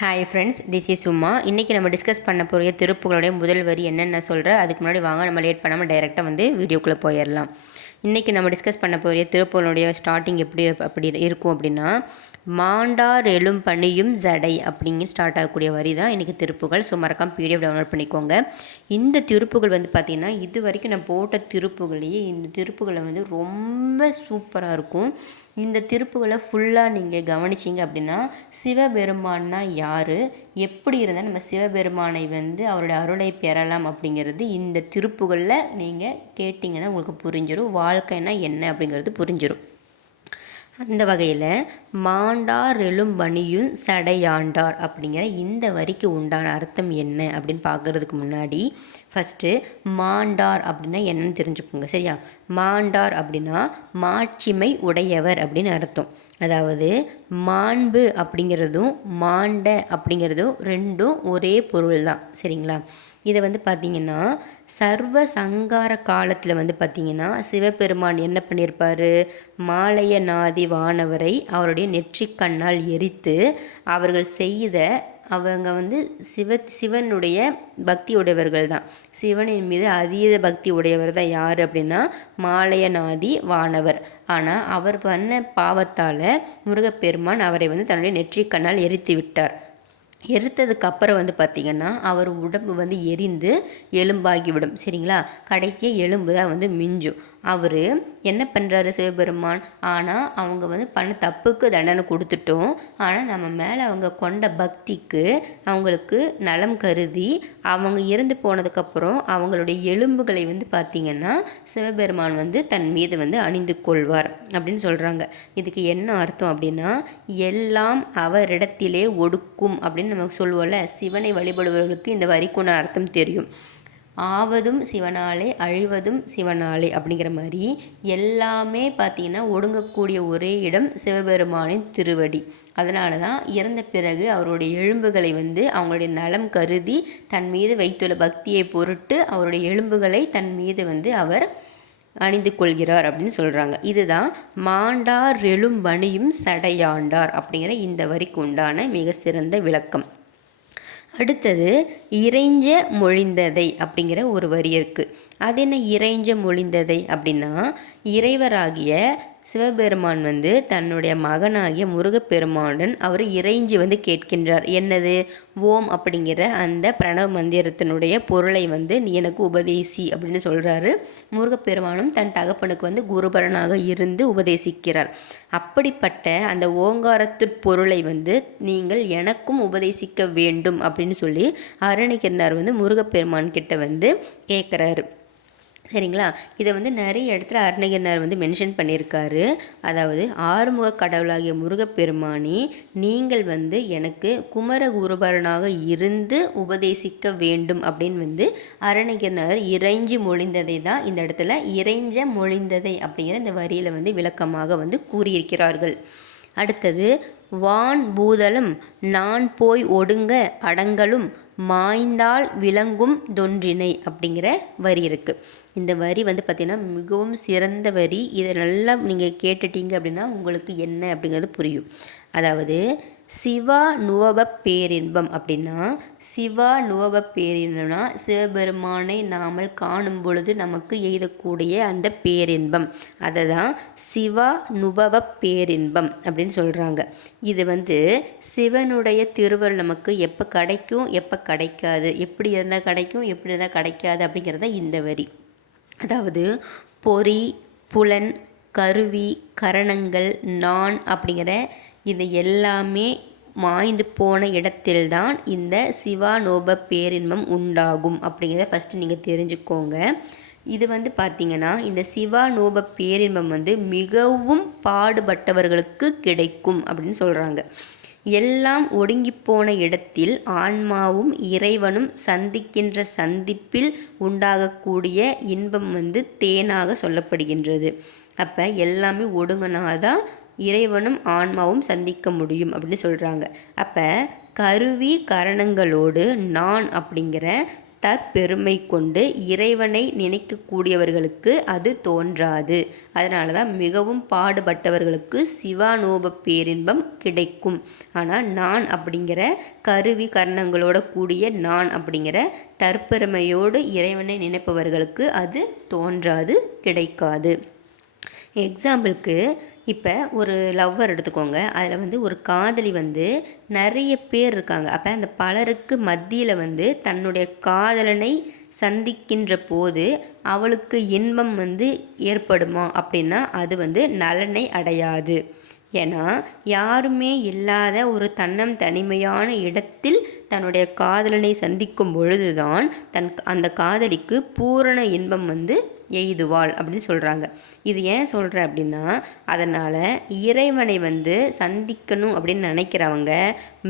Hi friends, this is சும்மா. இன்றைக்கி நம்ம டிஸ்கஸ் பண்ண போகிற திருப்புகளுடைய முதல் வரி என்னென்ன சொல்கிறேன். அதுக்கு முன்னாடி வாங்க நம்ம லேட் பண்ணாமல் டைரெக்டாக வீடியோக்குள்ளே போயிடலாம். இன்றைக்கி நம்ம டிஸ்கஸ் பண்ண போகிற திருப்புகளுடைய ஸ்டார்டிங் அப்படி இருக்கும் அப்படின்னா, மாண்டார் எழும் பணியும் ஜடை அப்படிங்க ஸ்டார்ட் ஆகக்கூடிய வரி தான் இன்றைக்கி திருப்புகள். ஸோ மறக்காம பிடிஎஃப் டவுன்லோட் பண்ணிக்கோங்க. இந்த திருப்புகள் பார்த்திங்கன்னா இது வரைக்கும் நான் போட்ட திருப்புகளையே இந்த திருப்புகளை ரொம்ப சூப்பராக இருக்கும். இந்த திருப்புகளை ஃபுல்லாக நீங்கள் கவனிச்சிங்க அப்படின்னா சிவபெருமான்னா யார், எப்படி இருந்தால் நம்ம சிவபெருமானை அவருடைய அருளை பெறலாம் அப்படிங்கிறது இந்த திருப்புகளில் நீங்கள் கேட்டிங்கன்னா உங்களுக்கு புரிஞ்சிடும். வாழ்க்கைன்னா என்ன அப்படிங்கிறது புரிஞ்சிடும். அந்த வகையில் மாண்டார் எழும்பணியும் சடையாண்டார் அப்படிங்கிற இந்த வரிக்கு உண்டான அர்த்தம் என்ன அப்படின்னு பார்க்குறதுக்கு முன்னாடி ஃபஸ்ட்டு மாண்டார் அப்படின்னா என்னன்னு தெரிஞ்சுக்கோங்க. சரியா? மாண்டார் அப்படின்னா மாட்சிமை உடையவர் அப்படின்னு அர்த்தம். அதாவது மாண்பு அப்படிங்கிறதும் மாண்ட அப்படிங்கிறதும் ரெண்டும் ஒரே பொருள் தான். சரிங்களா? இதை பார்த்திங்கன்னா சர்வ சங்கார காலத்தில் பார்த்திங்கன்னா சிவபெருமான் என்ன பண்ணியிருப்பார், மாலைய நாதி வானவரை அவருடைய நெற்றிக்கண்ணால் எரித்து அவர்கள் செய்த அவங்க சிவனுடைய பக்தி உடையவர்கள் தான். சிவனின் மீது அதீத பக்தி உடையவர் தான் யார் அப்படின்னா மாலையநாதி வானவர். ஆனால் அவர் பண்ண பாவத்தால் முருகப்பெருமான் அவரை தன்னுடைய நெற்றிக்கண்ணால் எரித்து விட்டார். எரித்ததுக்கு அப்புறம் பார்த்திங்கன்னா அவர் உடம்பு எரிந்து எலும்பாகிவிடும். சரிங்களா? கடைசியாக எலும்பு தான் மிஞ்சும். அவர் என்ன பண்ணுறாரு சிவபெருமான், ஆனால் அவங்க பண்ண தப்புக்கு தண்டனை கொடுத்துட்டோம், ஆனால் நம்ம மேலே அவங்க கொண்ட பக்திக்கு அவங்களுக்கு நலம் கருதி அவங்க இறந்து போனதுக்கப்புறம் அவங்களுடைய எலும்புகளை பார்த்திங்கன்னா சிவபெருமான் தன் மீது அணிந்து கொள்வார் அப்படின்னு சொல்கிறாங்க. இதுக்கு என்ன அர்த்தம் அப்படின்னா எல்லாம் அவரிடத்திலே ஒடுக்கும் அப்படின்னு நமக்கு சொல்லுவோம்ல. சிவனை வழிபடுபவர்களுக்கு இந்த வரிக்குள்ள அர்த்தம் தெரியும். ஆவதும் சிவனாலே அழிவதும் சிவனாலே அப்படிங்கிற மாதிரி எல்லாமே பார்த்திங்கன்னா ஒடுங்கக்கூடிய ஒரே இடம் சிவபெருமானின் திருவடி. அதனால தான் இறந்த பிறகு அவருடைய எலும்புகளை அவங்களுடைய நலம் கருதி தன் மீது வைத்துள்ள பக்தியை பொருட்டு அவருடைய எலும்புகளை தன் மீது அவர் அணிந்து கொள்கிறார் அப்படின்னு சொல்கிறாங்க. இதுதான் மாண்டார் எழும்பணியும் சடையாண்டார் அப்படிங்கிற இந்த வரிக்கு உண்டான மிக சிறந்த விளக்கம். அடுத்தது இறைஞ்ச மொழிந்ததை அப்படிங்கிற ஒரு வரி இருக்குது. அது என்ன இறைஞ்ச மொழிந்ததை அப்படின்னா இறைவராகிய சிவபெருமான் தன்னுடைய மகனாகிய முருகப்பெருமானுடன் அவர் இறைஞ்சி கேட்கின்றார். என்னது? ஓம் அப்படிங்கிற அந்த பிரணவ மந்திரத்தினுடைய பொருளை நீ எனக்கு உபதேசி அப்படின்னு சொல்கிறாரு. முருகப்பெருமானும் தன் தகப்பனுக்கு குருபரனாக இருந்து உபதேசிக்கிறார். அப்படிப்பட்ட அந்த ஓங்காரத்து பொருளை நீங்கள் எனக்கும் உபதேசிக்க வேண்டும் அப்படின்னு சொல்லி அருணகிரினார் முருகப்பெருமான் கிட்ட கேட்குறாரு. சரிங்களா? இதை நிறைய இடத்துல அருணகிரினார் மென்ஷன் பண்ணியிருக்காரு. அதாவது ஆறுமுக கடவுளாகிய முருகப்பெருமானி, நீங்கள் எனக்கு குமர குருபரனாக இருந்து உபதேசிக்க வேண்டும் அப்படின்னு அருணகிரினார் இறைஞ்சி மொழிந்ததை தான் இந்த இடத்துல இறைஞ்ச மொழிந்ததை அப்படிங்கிற இந்த வரியில் விளக்கமாக கூறியிருக்கிறார்கள். அடுத்தது வான் பூதலம் நான் போய் ஒடுங்க அடங்கலும் மாய்ந்தால் விளங்கும் தொன்றினை அப்படிங்கிற வரி இருக்குது. இந்த வரி பார்த்திங்கன்னா மிகவும் சிறந்த வரி. இதை நல்லா நீங்கள் கேட்டுட்டீங்க அப்படின்னா உங்களுக்கு என்ன அப்படிங்கிறது புரியும். அதாவது சிவா நுவப பேரின்பம் அப்படின்னா சிவா நுவப பேரின்பம்னா சிவபெருமானை நாமல் காணும் பொழுது நமக்கு எய்தக்கூடிய அந்த பேரின்பம், அதை தான் சிவா நுபவ பேரின்பம் அப்படின்னு சொல்கிறாங்க. இது சிவனுடைய திருவருள் நமக்கு எப்போ கிடைக்கும் எப்போ கிடைக்காது, எப்படி இருந்தால் கிடைக்கும் எப்படி இருந்தால் கிடைக்காது அப்படிங்கிறத இந்த வரி. அதாவது பொறி புலன் கருவி கரணங்கள் நான் அப்படிங்கிற இது எல்லாமே மாய்ந்து போன இடத்தில்தான் இந்த சிவானோப பேரின்பம் உண்டாகும் அப்படிங்கிறத ஃபஸ்ட்டு நீங்கள் தெரிஞ்சுக்கோங்க. இது பார்த்திங்கன்னா இந்த சிவானோப பேரின்பம் மிகவும் பாடுபட்டவர்களுக்கு கிடைக்கும் அப்படின்னு சொல்கிறாங்க. எல்லாம் ஒடுங்கி போன இடத்தில் ஆன்மாவும் இறைவனும் சந்திக்கின்ற சந்திப்பில் உண்டாகக்கூடிய இன்பம் தேனாக சொல்லப்படுகின்றது. அப்போ எல்லாமே ஒடுங்கினாதான் இறைவனும் ஆன்மாவும் சந்திக்க முடியும் அப்படின்னு சொல்கிறாங்க. அப்போ கருவி கரணங்களோடு நான் அப்படிங்கிற தற்பெருமை கொண்டு இறைவனை நினைக்கக்கூடியவர்களுக்கு அது தோன்றாது. அதனால தான் மிகவும் பாடுபட்டவர்களுக்கு சிவானோப பேரின்பம் கிடைக்கும். ஆனால் நான் அப்படிங்கிற கருவி கர்ணங்களோட கூடிய நான் அப்படிங்கிற தற்பெருமையோடு இறைவனை நினைப்பவர்களுக்கு அது தோன்றாது, கிடைக்காது. எக்ஸாம்பிளுக்கு இப்போ ஒரு லவ்வர் எடுத்துக்கோங்க. அதில் வந்து ஒரு காதலி வந்து நிறைய பேர் இருக்காங்க. அப்போ அந்த பலருக்கு மத்தியில் வந்து தன்னுடைய காதலனை சந்திக்கின்ற போது அவளுக்கு இன்பம் வந்து ஏற்படுமா அப்படின்னா அது வந்து நலனை அடையாது. ஏன்னா யாருமே இல்லாத ஒரு தனிமையான இடத்தில் தன்னுடைய காதலனை சந்திக்கும் பொழுதுதான் அந்த காதலிக்கு பூரண இன்பம் வந்து எய்துவாள் அப்படின்னு சொல்கிறாங்க. இது ஏன் சொல்கிறேன் அப்படின்னா, அதனால் இறைவனை வந்து சந்திக்கணும் அப்படின்னு நினைக்கிறவங்க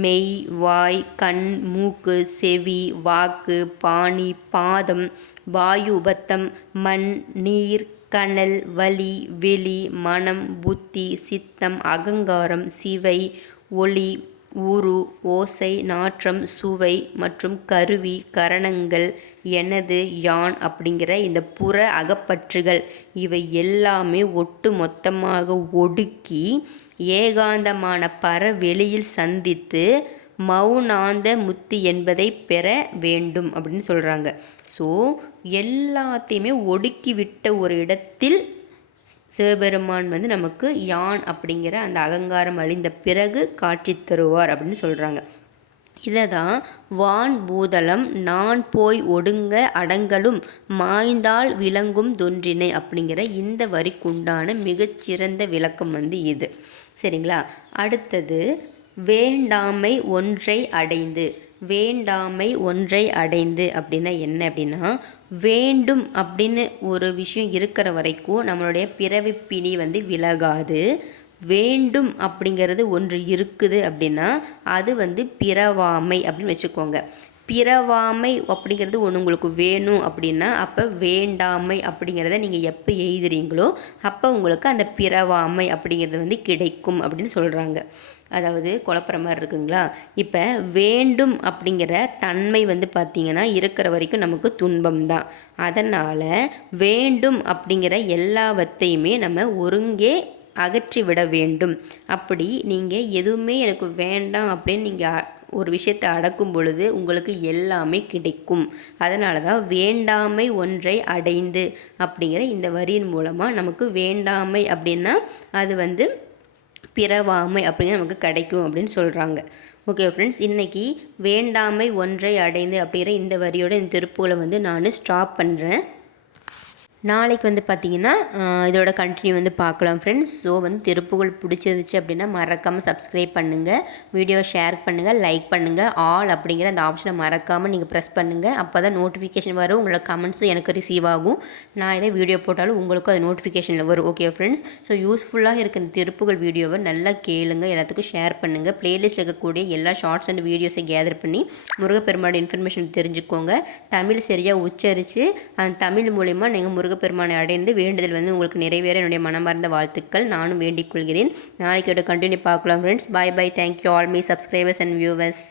மெய், வாய், கண், மூக்கு, செவி, வாக்கு, பாணி, பாதம், வாயு உபத்தம், மண், நீர், கனல், வலி, வெளி, மனம், புத்தி, சித்தம், அகங்காரம், சிவை, ஒளி, ஊறு, ஓசை, நாற்றம், சுவை மற்றும் கருவி, கரணங்கள், எனது, யான் அப்படிங்கிற இந்த புற அகப்பற்றுகள் இவை எல்லாமே ஒட்டு மொத்தமாக ஒடுக்கி ஏகாந்தமான வெளியில் சந்தித்து மௌனாந்த முத்தி என்பதை பெற வேண்டும் அப்படின்னு சொல்கிறாங்க. ஸோ எல்லாத்தையுமே ஒடுக்கி விட்ட ஒரு இடத்தில் சிவபெருமான் வந்து நமக்கு யான் அப்படிங்கிற அந்த அகங்காரம் அழிந்த பிறகு காட்சி தருவார் அப்படின்னு சொல்கிறாங்க. இதை தான் வான் பூதலம் நான் போய் ஒடுங்க அடங்கலும் மாய்ந்தால் விளங்கும் தொன்றினை அப்படிங்கிற இந்த வரிக்குண்டான மிகச்சிறந்த விளக்கம் வந்து இது. சரிங்களா? அடுத்தது வேண்டாமை ஒன்றை அடைந்து. வேண்டாமை ஒன்றை அடைந்து அப்படின்னா என்ன அப்படின்னா, வேண்டும் அப்படின்னு ஒரு விஷயம் இருக்கிற வரைக்கும் நம்மளுடைய பிறவி பிணி வந்து விலகாது. வேண்டும் அப்படிங்கிறது ஒன்று இருக்குது அப்படின்னா அது வந்து பிறவாமை அப்படின்னு வச்சுக்கோங்க. பிறவாமை அப்படிங்கிறது ஒன்று உங்களுக்கு வேணும் அப்படின்னா அப்போ வேண்டாமை அப்படிங்கிறத நீங்கள் எப்போ எழுதுறீங்களோ அப்போ உங்களுக்கு அந்த பிறவாமை அப்படிங்கிறது வந்து கிடைக்கும் அப்படின்னு சொல்கிறாங்க. அதாவது குழப்புற மாதிரி இருக்குங்களா? இப்போ வேண்டும் அப்படிங்கிற தன்மை வந்து பார்த்திங்கன்னா இருக்கிற வரைக்கும் நமக்கு துன்பம் தான். அதனால் வேண்டும் அப்படிங்கிற எல்லாவற்றையுமே நம்ம ஒருங்கே அகற்றி விட வேண்டும். அப்படி நீங்கள் எதுவுமே எனக்கு வேண்டாம் அப்படின்னு நீங்கள் ஒரு விஷயத்தை அடக்கும் பொழுது உங்களுக்கு எல்லாமே கிடைக்கும். அதனால தான் வேண்டாமை ஒன்றை அடைந்து அப்படிங்கிற இந்த வரியின் மூலமாக நமக்கு வேண்டாமை அப்படின்னா அது வந்து பிறவாமை அப்படிங்கிற நமக்கு கிடைக்கும் அப்படின்னு சொல்கிறாங்க. ஓகே ஃப்ரெண்ட்ஸ், இன்றைக்கி வேண்டாமை ஒன்றை அடைந்து அப்படிங்கிற இந்த வரியோட இந்த திருப்புகளை வந்து நான் ஸ்டாப் பண்ணுறேன். நாளைக்கு வந்து பார்த்திங்கன்னா இதோட கண்டினியூ வந்து பார்க்கலாம் ஃப்ரெண்ட்ஸ். ஸோ வந்து திருப்புகள் பிடிச்சிருந்துச்சு அப்படின்னா மறக்காமல் சப்ஸ்கிரைப் பண்ணுங்கள், வீடியோ ஷேர் பண்ணுங்கள், லைக் பண்ணுங்கள், ஆல் அப்படிங்கிற அந்த ஆப்ஷனை மறக்காமல் நீங்கள் ப்ரெஸ் பண்ணுங்கள். அப்போ தான் நோட்டிஃபிகேஷன் வரும், உங்களோட கமெண்ட்ஸும் எனக்கு ரிசீவ் ஆகும். நான் இதை வீடியோ போட்டாலும் உங்களுக்கும் அது நோட்டிஃபிகேஷனில் வரும். ஓகே ஃப்ரெண்ட்ஸ், ஸோ யூஸ்ஃபுல்லாக இருக்க இந்த திருப்புகள் வீடியோவை நல்லா கேளுங்க, எல்லாத்துக்கும் ஷேர் பண்ணுங்கள். ப்ளேலிஸ்ட்டில் இருக்கக்கூடிய எல்லா ஷார்ட்ஸ் அண்ட் வீடியோஸை கேதர் பண்ணி முருகப்பெருமானோட இன்ஃபர்மேஷன் தெரிஞ்சுக்கோங்க. தமிழ் சரியாக உச்சரித்து அந்த தமிழ் மூலிமா நீங்கள் முருகப்பெருமானை அடைந்து வேண்டுதல் வந்து உங்களுக்கு நிறைவேற என்னுடைய மனமார்ந்த வாழ்த்துக்கள் நானும் வேண்டிக் கொள்கிறேன். நாளைக்கு கண்டினியூ பார்க்கலாம் friends. Bye bye. Thank you all my subscribers and viewers.